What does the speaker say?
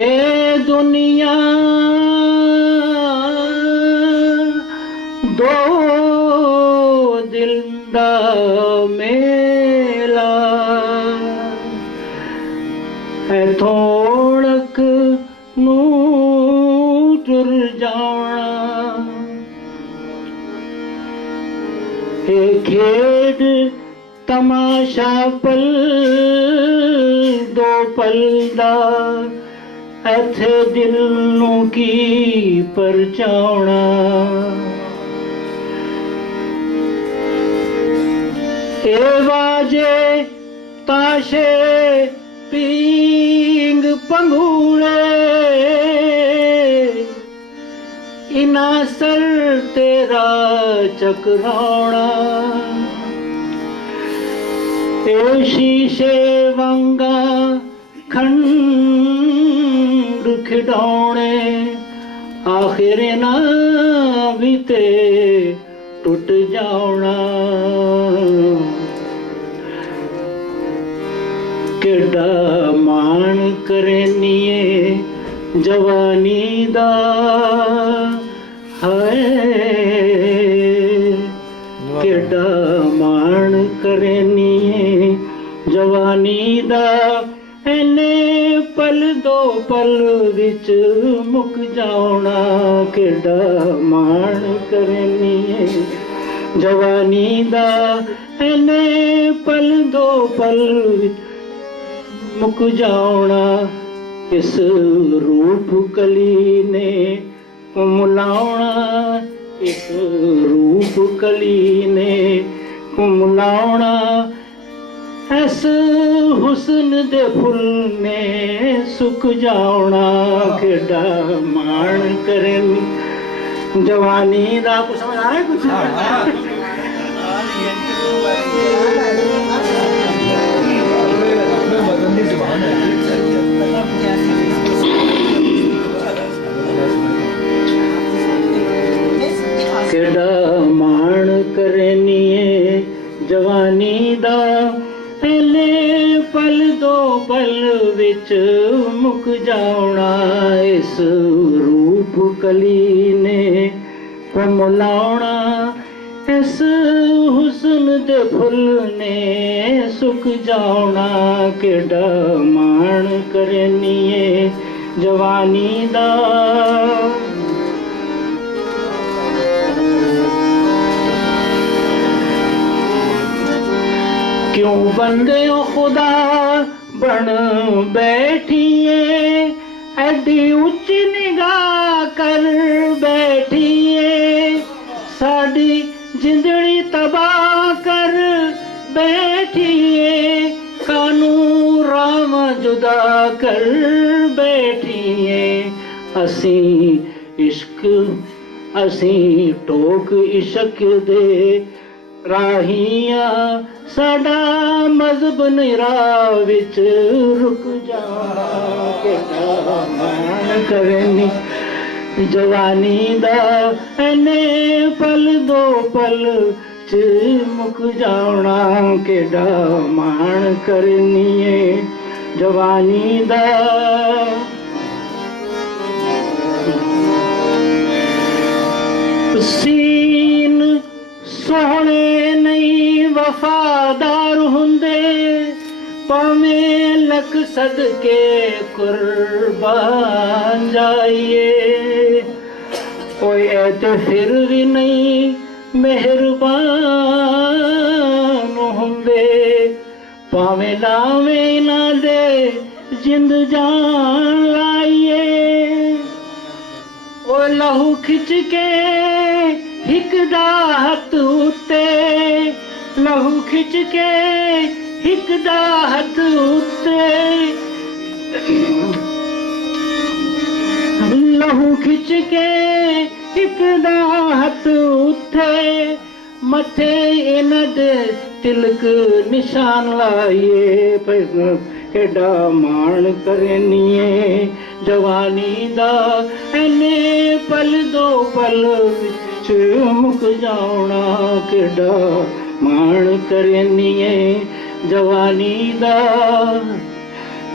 ए दुनिया दो दिल दा मेला है थोड़क नू टुर जाना है खेड तमाशा पल दो पल दा एथे दिल नू की परचाउना ए बाजे ताशे पींग पंगूड़े इना सर तेरा चकराउना ए शीशे वांगा खंड खिडौने आखिर ना भी ते टुट जाना केड़ा मान करनीए जवानी दा है केड़ा मान करनीए जवानी दा एने पल दो पल विच मुक जाना केड़ा मान करनीए जवानी दा एने पल दो पल विच मुक जाना इस रूप कली ने कुमलाउना इस रूप कली ने कुमलाउना ऐस हुस्न दे फुल ने सुक जाना केड़ा मान करनी जवानी दा कुछ समझ आ रहा है कुछ केड़ा मान करनीए जवानी दा एने पल दो पल विच मुक जाना इस रूप कली ने कुमलाउना इस हुस्न दे फुल ने सुक जाना केड़ा मान करनीए जवानी दा क्यों बंदे ओ खुदा बन बैठिए एडी उच्ची निगाह कर बैठिए साड़ी जिंदड़ी तबाह कर बैठिए कानू राम जुदा कर बैठिए असी इश्क असी टोक इश्क दे राहियां साडा मजहब निरा विच रुक जाना केड़ा मान करनी जवानी दा एने पल दो पल च मुक जाना केड़ा मान करनीए जवानी दा सीन सोहने नहीं वफादार हुंदे पावें लख सदके कुर्बान जाइए कोई ऐते फिर भी नहीं मेहरबान हुंदे पावें लावें ना दे जिंद जान लाइए ओ लहू खिच के हिक दा हथ उत्ते लहू खिच के हिक दा हथ उत्ते लहू खिच के हिक दा हथ उत्ते मथे इन दे तिलक निशान लाइए केड़ा मान करनीए जवानी दा एने पल दो पल मुक जाना केड़ा मान करनीए जवानी दा